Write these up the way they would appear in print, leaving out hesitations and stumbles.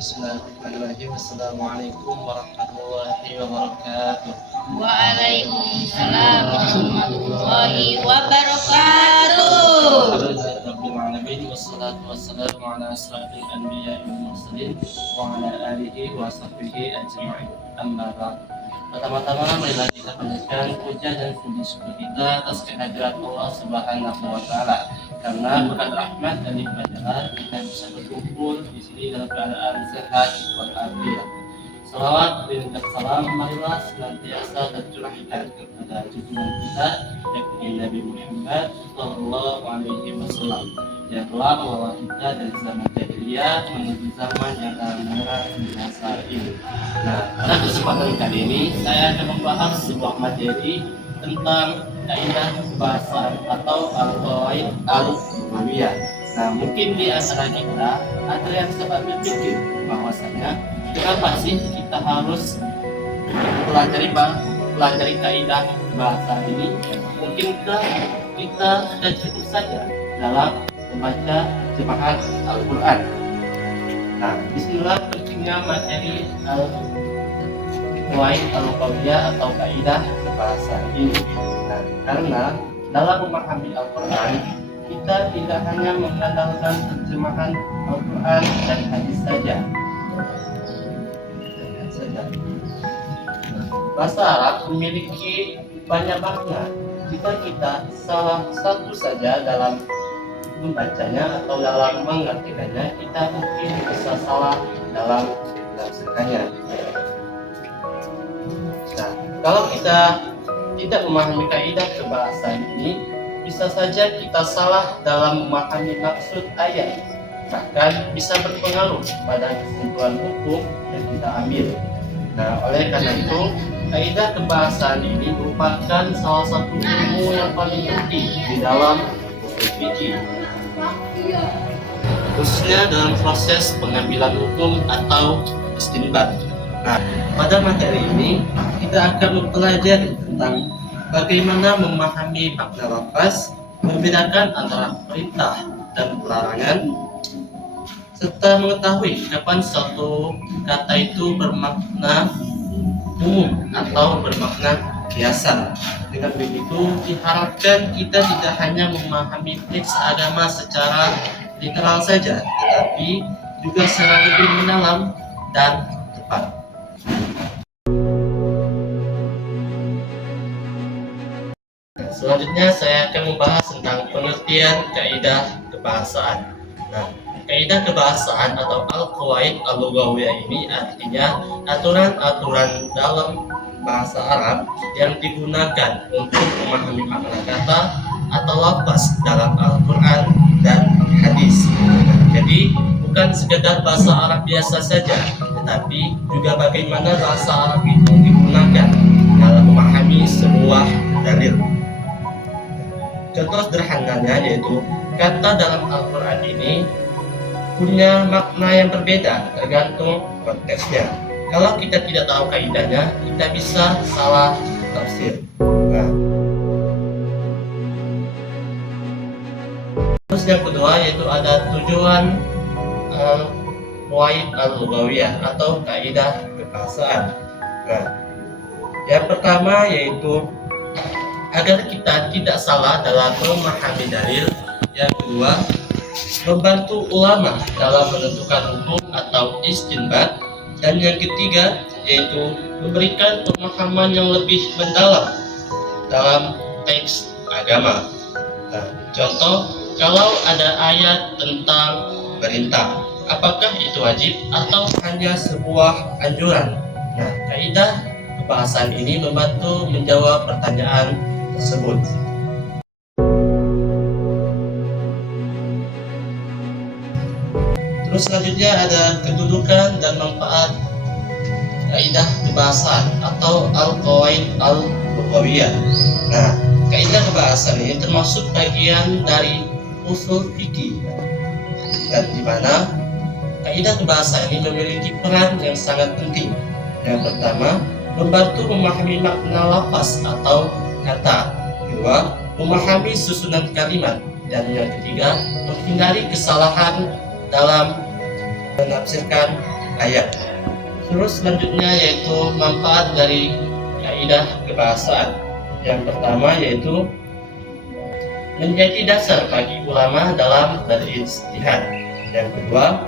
Bismillahirrahmanirrahim. Assalamualaikum warahmatullahi wabarakatuh. Waalaikumsalam warahmatullahi wabarakatuh. Rabbil alamin wassalatu wassalamu ala asrafil anbiya'i wal mursalin wa ala alihi wa sahbihi ajma'in. Amma ba'd. Pertama-tama marilah kita panjatkan puja dan puji syukur kita atas kehadirat Allah Subhanahu wa taala. Karena berkat rahmat dan nikmatnya kita bisa berkumpul di sini dalam keadaan sehat walafiat. Salawat dan salam marilah senantiasa tercurahkan kepada junjungan kita yakni Nabi Muhammad Sallallahu Alaihi Wasallam yang telah membawa kita dari zaman jahiliyah menuju zaman yang akan menerang masa ini. Nah, pada kesempatan kali ini saya akan membahas sebuah materi tentang kaidah bahasa atau al-qawaid al-lughawiyah. Nah, mungkin di antara kita ada yang sempat berpikir bahwasanya kenapa sih kita harus pelajari kaidah bahasa ini? Mungkinkah kita sudah cukup saja dalam membaca terjemahan Al-Quran? Nah, disinilah pentingnya materi al-qawaid al-lughawiyah atau kaidah bahasa ini. Nah, karena dalam memahami Al-Quran kita tidak hanya mengandalkan terjemahan Al-Quran dan hadis saja. Bahasa Arab memiliki banyak makna. Jika kita salah satu saja dalam membacanya atau dalam mengartikannya, kita mungkin bisa salah dalam menafsirkannya. Nah, kalau kita tidak memahami kaidah kebahasaan ini, bisa saja kita salah dalam memahami maksud ayat, bahkan bisa berpengaruh pada kesimpulan hukum yang kita ambil. Nah, oleh karena itu, kaidah kebahasaan ini merupakan salah satu ilmu yang paling penting di dalam usul fikih, khususnya dalam proses pengambilan hukum atau istinbat. Nah, pada materi ini kita akan mempelajari tentang bagaimana memahami makna lafaz, membedakan antara perintah dan pelarangan, serta mengetahui kapan suatu kata itu bermakna umum atau bermakna biasa. Dengan begitu diharapkan kita tidak hanya memahami teks agama secara literal saja, tetapi juga secara lebih mendalam dan tepat. Selanjutnya saya akan membahas tentang pengertian kaidah kebahasaan. Nah, kaidah kebahasaan atau al-qawaid al-lughawiyah ini artinya aturan-aturan dalam bahasa Arab yang digunakan untuk memahami makna kata atau lafaz dalam Al-Quran dan hadis. Jadi bukan sekedar bahasa Arab biasa saja, tetapi juga bagaimana bahasa Arab itu digunakan dalam memahami sebuah dalil. Contoh sederhananya yaitu kata dalam Al-Quran ini punya makna yang berbeda tergantung konteksnya. Kalau kita tidak tahu kaidahnya, kita bisa salah tafsir. Nah, terus yang kedua yaitu ada tujuan qawaid al-lughawiyah atau kaidah kebahasaan. Nah, yang pertama yaitu agar kita tidak salah dalam memahami dalil. Yang kedua, membantu ulama dalam menentukan hukum atau istinbat. Dan yang ketiga, yaitu memberikan pemahaman yang lebih mendalam dalam teks agama. Nah, contoh, kalau ada ayat tentang perintah, apakah itu wajib atau hanya sebuah anjuran? Nah, kaidah kebahasaan ini membantu menjawab pertanyaan tersebut. Terus selanjutnya ada kedudukan dan manfaat kaidah kebahasaan atau al-qawaid al-lughawiyah. Nah, kaidah kebahasaan ini termasuk bagian dari usul fikih, dan di mana kaidah kebahasaan ini memiliki peran yang sangat penting. Yang pertama, membantu memahami makna lafaz atau kata. Kedua, memahami susunan kalimat. Dan yang ketiga, menghindari kesalahan dalam menafsirkan ayat. Terus selanjutnya yaitu manfaat dari kaidah kebahasaan. Yang pertama yaitu menjadi dasar bagi ulama dalam berijtihad. Yang kedua,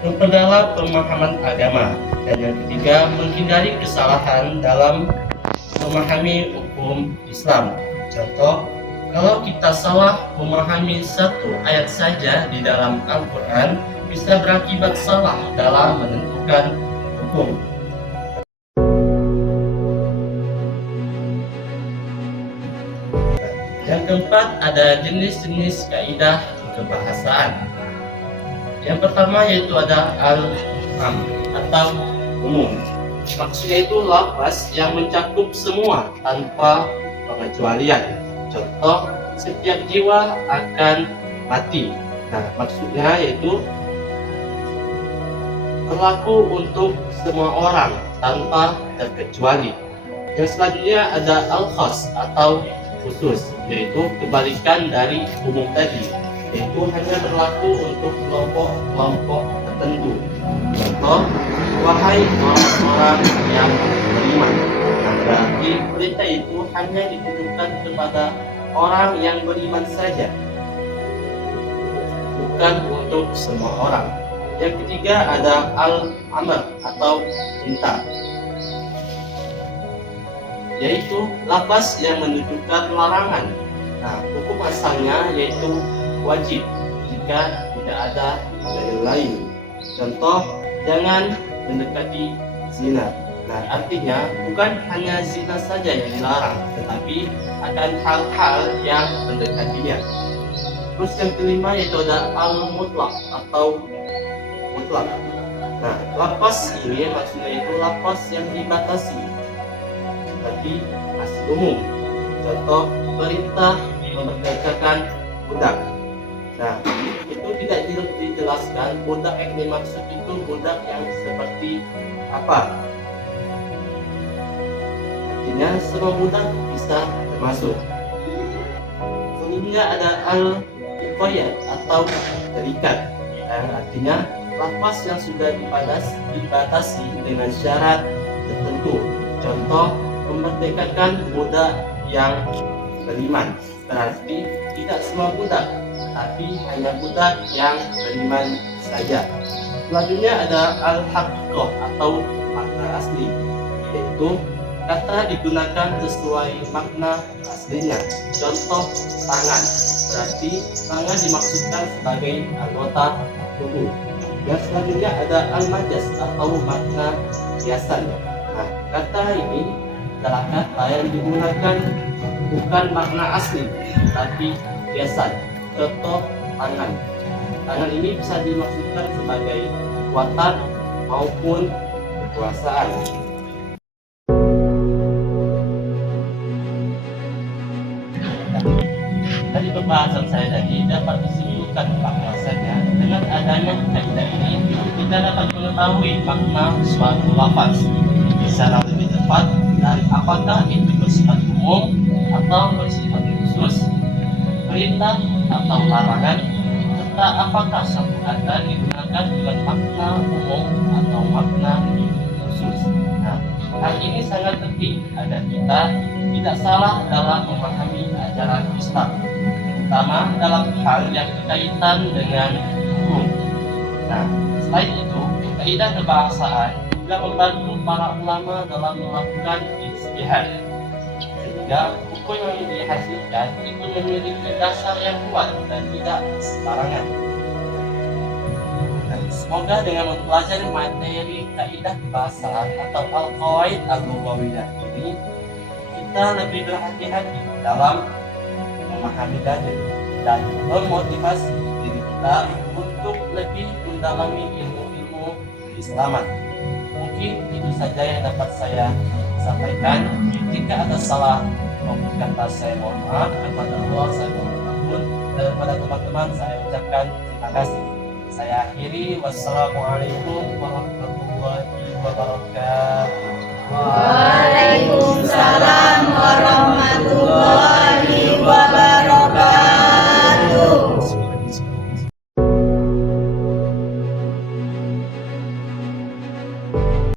memperdalam pemahaman agama. Dan yang ketiga, menghindari kesalahan dalam memahami hukum Islam. Contoh, kalau kita salah memahami satu ayat saja di dalam Al-Quran, bisa berakibat salah dalam menentukan hukum. Yang keempat, ada jenis-jenis kaidah kebahasaan. Yang pertama yaitu ada al-am atau umum. Maksudnya itu lafaz yang mencakup semua tanpa pengecualian. Contoh, setiap jiwa akan mati. Nah, maksudnya yaitu berlaku untuk semua orang tanpa terkecuali. Yang selanjutnya ada al-khas atau khusus, yaitu kebalikan dari umum tadi, yaitu hanya berlaku untuk kelompok-kelompok tertentu. Contoh, wahai orang-orang yang beriman. Nah, berarti perintah itu hanya ditujukan kepada orang yang beriman saja, bukan untuk semua orang. Yang ketiga ada al-amr atau perintah, yaitu lafaz yang menunjukkan larangan. Nah, hukum asalnya yaitu wajib jika tidak ada dalil lain. Contoh, jangan mendekati zina. Nah, artinya bukan hanya zina saja yang dilarang, tetapi akan hal-hal yang mendekatinya. Terus yang kelima yaitu ada al-mutlaq atau mutlak. Nah, lafaz ini maksudnya itu lafaz yang dibatasi, tapi masih umum. Contoh, perintah memerdekakan budak. Nah, itu tidak dijelaskan budak yang dimaksud itu budak yang seperti apa. Artinya semua budak bisa termasuk. Selanjutnya ada al-muqayyad atau terikat, yang artinya lafaz yang sudah dibatasi dengan syarat tertentu. Contoh, memerdekakan budak yang beriman. Berarti tidak semua budak, tapi hanya budak yang beriman saja. Selanjutnya ada al-haqiqah atau makna asli, yaitu kata digunakan sesuai makna aslinya. Contoh, tangan. Berarti tangan dimaksudkan sebagai anggota tubuh. Yang selanjutnya ada al-majas atau makna kiasan. Nah, kata ini adalah kata yang digunakan bukan makna asli, tapi kiasan. Contoh, tangan. Tangan ini bisa dimaksudkan sebagai kekuatan maupun kekuasaan. Dari pembahasan saya tadi dapat disimpulkan bahwasanya dengan adanya kaidah ini kita dapat mengetahui makna suatu lafaz secara lebih tepat, dan apakah itu bersifat umum atau bersifat khusus, perintah atau larangan, serta apakah suatu kata digunakan dengan makna umum atau makna khusus. Nah, hal ini sangat penting agar kita tidak salah dalam memahami ajaran Islam, terutama dalam hal yang berkaitan dengan hukum. Nah, selain itu, kaidah kebahasaan juga membantu para ulama dalam melakukan ijtihad, sehingga hukum yang dihasilkan itu memiliki dasar yang kuat dan tidak sembarangan. Semoga dengan mempelajari materi kaidah kebahasaan atau al-qawaid al-lughawiyah ini, kita lebih berhati-hati dalam memahami dalil dan memotivasi diri kita untuk lebih mendalami ilmu-ilmu keislaman. Mungkin itu saja yang dapat saya sampaikan. Jika ada salah maupun kata, saya mohon maaf. Kepada Allah saya mohon ampun, dan kepada teman-teman saya ucapkan terima kasih. Saya akhiri. Wassalamualaikum warahmatullahi wabarakatuh. Waalaikumsalam warahmatullahi